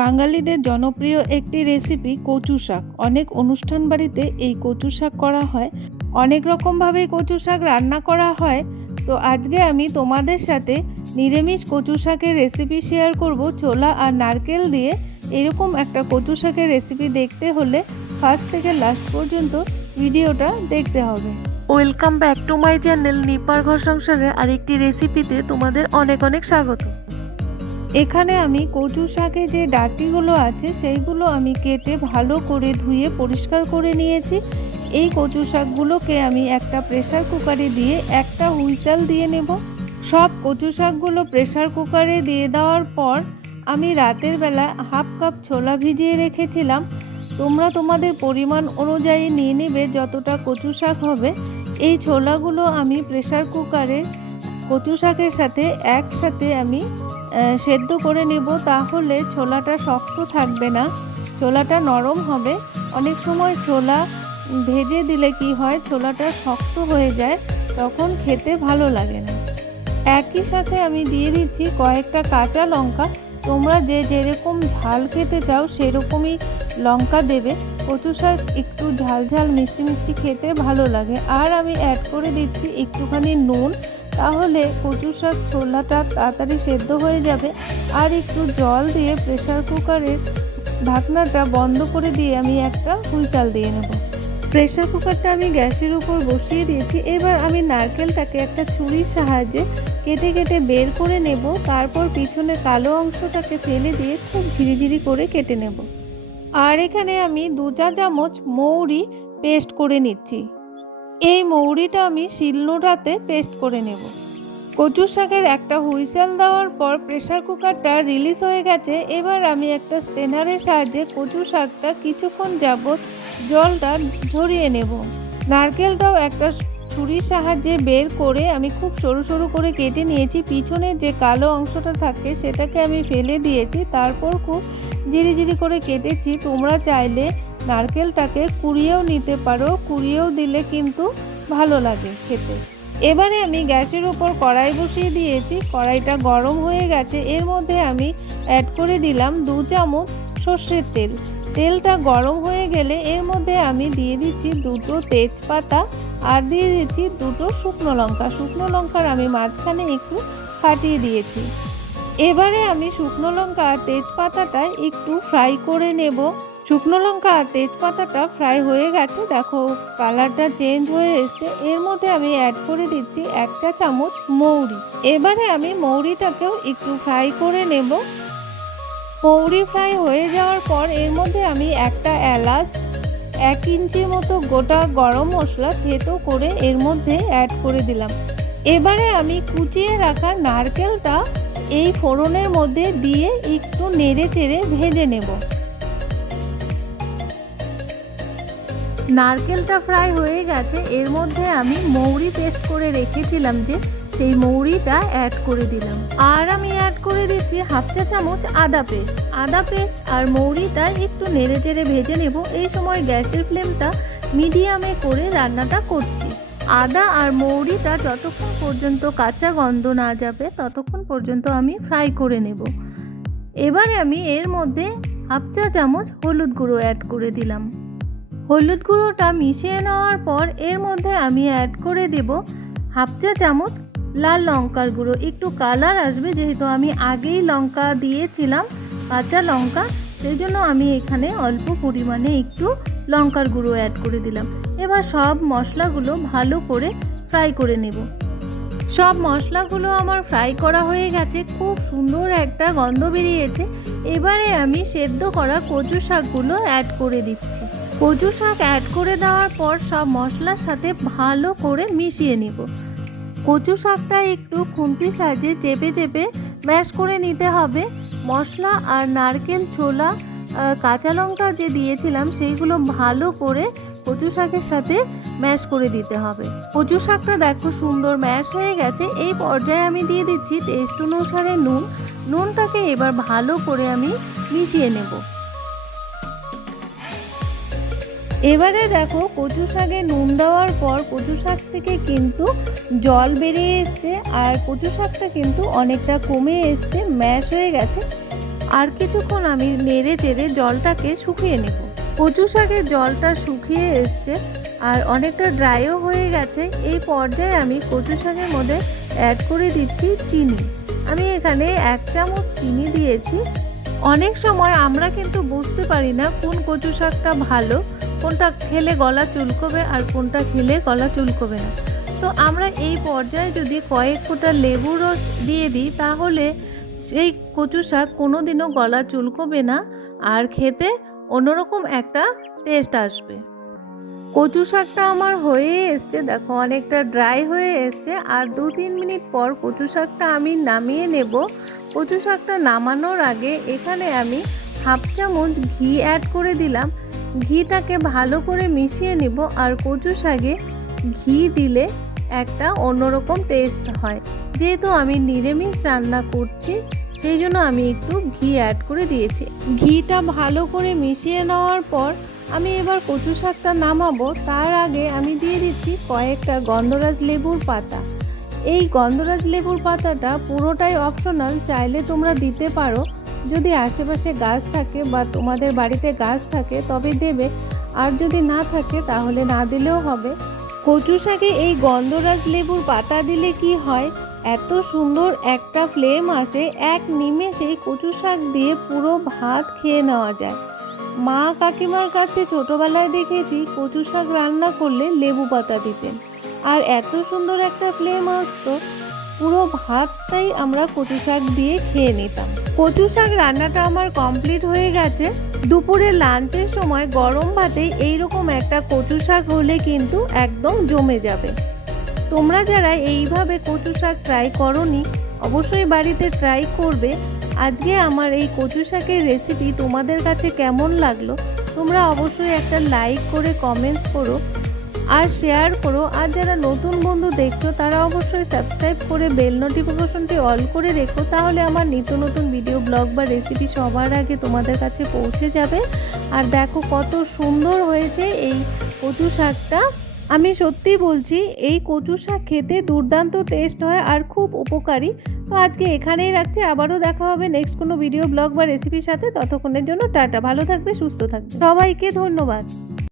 বাঙালিদের জনপ্রিয় একটি রেসিপি কচু শাক। অনেক অনুষ্ঠান বাড়িতে এই কচু শাক করা হয়। অনেক রকমভাবেই কচু শাক রান্না করা হয়। তো আজকে আমি তোমাদের সাথে নিরামিষ কচু শাকের রেসিপি শেয়ার করব। ছোলা আর নারকেল দিয়ে এরকম একটা কচু শাকের রেসিপি দেখতে হলে ফার্স্ট থেকে লাস্ট পর্যন্ত ভিডিওটা দেখতে হবে। Welcome back to my channel নিপার ঘর সংসারে আরেকটি রেসিপিতে তোমাদের অনেক অনেক স্বাগত। এখানে আমি কচু শাকে যে ডাঁটিগুলো আছে, সেইগুলো আমি কেটে ভালো করে ধুয়ে পরিষ্কার করে নিয়েছি। এই কচু শাকগুলোকে আমি একটা প্রেসার কুকারে দিয়ে একটা হুইসাল দিয়ে নেব। সব কচু শাকগুলো প্রেসার কুকারে দিয়ে দেওয়ার পর আমি রাতের বেলা হাফ কাপ ছোলা ভিজিয়ে রেখেছিলাম। তোমরা তোমাদের পরিমাণ অনুযায়ী নিয়ে নেবে যতটা কচু শাক হবে। এই ছোলাগুলো আমি প্রেসার কুকারে কচু শাকের সাথে একসাথে আমি সেদ্ধ করে নেব তাহলে ছোলাটা শক্ত থাকবে না, ছোলাটা নরম হবে। অনেক সময় ছোলা ভেজে দিলে কি হয়, ছোলাটা শক্ত হয়ে যায়, তখন খেতে ভালো লাগে না। একই সাথে আমি দিয়ে দিচ্ছি কয়েকটা কাঁচা লঙ্কা। তোমরা যে যেরকম ঝাল খেতে চাও সেরকমই লঙ্কা দেবে। কচু শাক একটু ঝাল ঝাল, মিষ্টি মিষ্টি খেতে ভালো লাগে। আর আমি অ্যাড করে দিচ্ছি একটুখানি নুন। তাহলে কচু শাক ছোলাটা তাড়াতাড়ি সেদ্ধ হয়ে যাবে আর একটু জল দিয়ে প্রেসার কুকারের ঢাকনাটা বন্ধ করে দিয়ে আমি একটা হুইসাল দিয়ে নেব। প্রেসার কুকারটা আমি গ্যাসের উপর বসিয়ে দিয়েছি। এবার আমি নারকেলটাকে একটা ছুরির সাহায্যে কেটে কেটে বের করে নেব। তারপর পিছনে কালো অংশটাকে ফেলে দিয়ে খুব ঝিরিঝিরি করে কেটে নেব। আর এখানে আমি দু চা চামচ মৌরি পেস্ট করে নিচ্ছি। এই মৌরিটা আমি শিলনোড়াতে পেস্ট করে নেব। কচু শাকের একটা হুইসেল দেওয়ার পর প্রেসার কুকারটা রিলিজ হয়ে গেছে। এবার আমি একটা স্টেনারের সাহায্যে কচু শাকটা কিছুক্ষণ যাবৎ জলটা ঝরিয়ে নেব। নারকেলটাও একটা ছুরির সাহায্যে বের করে আমি খুব সরু সরু করে কেটে নিয়েছি। পিছনে যে কালো অংশটা থাকে সেটাকে আমি ফেলে দিয়েছি। তারপর খুব জিরি জিরি করে কেটেছি। তোমরা চাইলে নারকেলটাকে কুড়িয়েও নিতে পারো, কুড়িয়েও দিলে কিন্তু ভালো লাগে খেতে। এবারে আমি গ্যাসের উপর কড়াই বসিয়ে দিয়েছি, কড়াইটা গরম হয়ে গেছে। এর মধ্যে আমি অ্যাড করে দিলাম দু চামচ সর্ষের তেল। তেলটা গরম হয়ে গেলে এর মধ্যে আমি দিয়ে দিচ্ছি দুটো তেজপাতা আর দিয়ে দিচ্ছি দুটো শুকনো লঙ্কা। শুকনো লঙ্কার আমি মাঝখানে একটু ফাটিয়ে দিয়েছি। এবারে আমি শুকনো লঙ্কা আর তেজপাতাটা একটু ফ্রাই করে নেব। শুকনো লঙ্কা আর তেজপাতাটা ফ্রাই হয়ে গেছে। দেখো, কালারটা চেঞ্জ হয়ে এসছে। এর মধ্যে আমি অ্যাড করে দিচ্ছি একটা চামচ মৌরি। এবারে আমি মৌরিটাকেও একটু ফ্রাই করে নেব। মৌরি ফ্রাই হয়ে যাওয়ার পর এর মধ্যে আমি একটা এলাচ, এক ইঞ্চির মতো গোটা গরম মশলা থেতো করে এর মধ্যে অ্যাড করে দিলাম। এবারে আমি কুচিয়ে রাখা নারকেলটা এই ফোড়নের মধ্যে দিয়ে একটু নেড়ে চেড়ে ভেজে নেব। নারকেলটা ফ্রাই হয়ে গেছে, এর মধ্যে আমি মৌরি পেস্ট করে রেখেছিলাম যে সেই মৌরিটা অ্যাড করে দিলাম। আর আমি অ্যাড করে দিচ্ছি হাফ চা চামচ আদা পেস্ট। আদা পেস্ট আর মৌরিটা একটু নেড়ে চেড়ে ভেজে নেব। এই সময় গ্যাসের ফ্লেমটা মিডিয়ামে করে রান্নাটা করছি। আদা আর মৌরিটা যতক্ষণ পর্যন্ত কাঁচা গন্ধ না যাবে, ততক্ষণ পর্যন্ত আমি ফ্রাই করে নেব। এবারে আমি এর মধ্যে হাফ চা চামচ হলুদ গুঁড়ো অ্যাড করে দিলাম। হলুদ গুঁড়োটা মিশিয়ে নেওয়ার পর এর মধ্যে আমি অ্যাড করে দেব হাফ চা চামচ লাল লঙ্কার গুঁড়ো। একটু কালার আসবে, যেহেতু আমি আগেই লঙ্কা দিয়েছিলাম কাঁচা লঙ্কা, সেই জন্য আমি এখানে অল্প পরিমাণে একটু লঙ্কার গুঁড়ো অ্যাড করে দিলাম। এবার সব মশলাগুলো ভালো করে ফ্রাই করে নেব। সব মশলাগুলো আমার ফ্রাই করা হয়ে গেছে, খুব সুন্দর একটা গন্ধ বেরিয়েছে। এবারে আমি সেদ্ধ করা কচু শাকগুলো অ্যাড করে দিচ্ছি। কচু শাক অ্যাড করে দেওয়ার পর সব মশলার সাথে ভালো করে মিশিয়ে নিব। কচু শাকটা একটু খুন্তির সাহায্যে চেপে চেপে ম্যাশ করে নিতে হবে। মশলা আর নারকেল, ছোলা কাঁচা লঙ্কা যে দিয়েছিলাম সেইগুলো ভালো করে কচু শাকের সাথে ম্যাশ করে দিতে হবে। কচু শাকটা দেখো সুন্দর ম্যাশ হয়ে গেছে। এই পর্যায়ে আমি দিয়ে দিচ্ছি টেস্ট অনুসারে নুন। নুনটাকে এবার ভালো করে আমি মিশিয়ে নেব। এবারে দেখো কচু শাকে নুন দেওয়ার পর কচু শাক থেকে কিন্তু জল বেরিয়ে এসছে, আর কচু শাকটা কিন্তু অনেকটা কমে এসছে, ম্যাশ হয়ে গেছে। আর কিছুক্ষণ আমি নেড়ে চেড়ে জলটাকে শুকিয়ে নেব। কচু শাকের জলটা শুকিয়ে এসছে, আর অনেকটা ড্রাইও হয়ে গেছে। এই পর্যায়ে আমি কচু শাকের মধ্যে অ্যাড করে দিচ্ছি চিনি। আমি এখানে এক চামচ চিনি দিয়েছি। অনেক সময় আমরা কিন্তু বুঝতে পারি না কোন কচু শাকটা ভালো কোনটা খেলে গলা চুলকবে আর কোনটা খেলে গলা চুলকবে না। তো আমরা এই পর্যায়ে যদি কয়েক ফোঁটা লেবু রস দিয়ে দিই, তাহলে সেই কচু শাক কোনো দিনও গলা চুলকবে না আর খেতে অন্যরকম একটা টেস্ট আসবে। কচু শাকটা আমার হয়ে এসছে, দেখো অনেকটা ড্রাই হয়ে এসছে আর দু তিন মিনিট পর কচু শাকটা আমি নামিয়ে নেব। কচু শাকটা নামানোর আগে এখানে আমি হাফ চামচ ঘি অ্যাড করে দিলাম। ঘিটাকে ভালো করে মিশিয়ে নেব আর কচু শাকে ঘি দিলে একটা অন্যরকম টেস্ট হয়। যেহেতু আমি নিরামিষ রান্না করছি, সেই জন্য আমি একটু ঘি অ্যাড করে দিয়েছি। ঘিটা ভালো করে মিশিয়ে নেওয়ার পর আমি এবার কচু শাকটা নামাবো। তার আগে আমি দিয়ে দিচ্ছি কয়েকটা গন্ধরাজ লেবুর পাতা। এই গন্ধরাজ লেবুর পাতাটা পুরোটাই অপশনাল চাইলে তোমরা দিতে পারো। যদি আশেপাশে গাছ থাকে বা তোমাদের বাড়িতে গাছ থাকে, তবে দেবে। আর যদি না থাকে, তাহলে না দিলেও হবে। কচু শাকে এই গন্ধরাজ লেবুর পাতা দিলে কি হয়? এত সুন্দর একটা ফ্লেম আসে, এক নিমেষেই কচু শাক দিয়ে পুরো ভাত খেয়ে নেওয়া যায়। মা কাকিমার কাছে ছোটবেলায় দেখেছি, কচু শাক রান্না করলে লেবু পাতা দিতেন। আর এত সুন্দর একটা ফ্লেম আসতো পুরো ভাতটাই আমরা কচু শাক দিয়ে খেয়ে নিতাম। কচু শাক রান্নাটা আমার কমপ্লিট হয়ে গেছে। দুপুরে লাঞ্চের সময় গরম ভাতে এইরকম একটা কচু শাক হলে কিন্তু একদম জমে যাবে। তোমরা যারা এইভাবে কচু শাক ট্রাই করনি, অবশ্যই বাড়িতে ট্রাই করবে। আজকে আমার এই কচু শাকের রেসিপি তোমাদের কাছে কেমন লাগল, তোমরা অবশ্যই একটা লাইক করে কমেন্টস করো। আর শেয়ার করো। আর যারা নতুন বন্ধু দেখছ, তারা অবশ্যই সাবস্ক্রাইব করে বেল নোটিফিকেশনটি অল করে রেখো। তাহলে আমার নিত্য নতুন ভিডিও ব্লগ বা রেসিপি সবার আগে তোমাদের কাছে পৌঁছে যাবে। আর দেখো কত সুন্দর হয়েছে এই কচু শাকটা। আমি সত্যি বলছি, এই কচু শাক খেতে দুর্দান্ত টেস্ট হয় আর খুব উপকারী। তো আজকে এখানেই রাখছি। আবারও দেখা হবে নেক্সট কোনো ভিডিও ব্লগ বা রেসিপির সাথে। ততক্ষণের জন্য টাটা। ভালো থাকবে, সুস্থ থাকবে। সবাইকে ধন্যবাদ।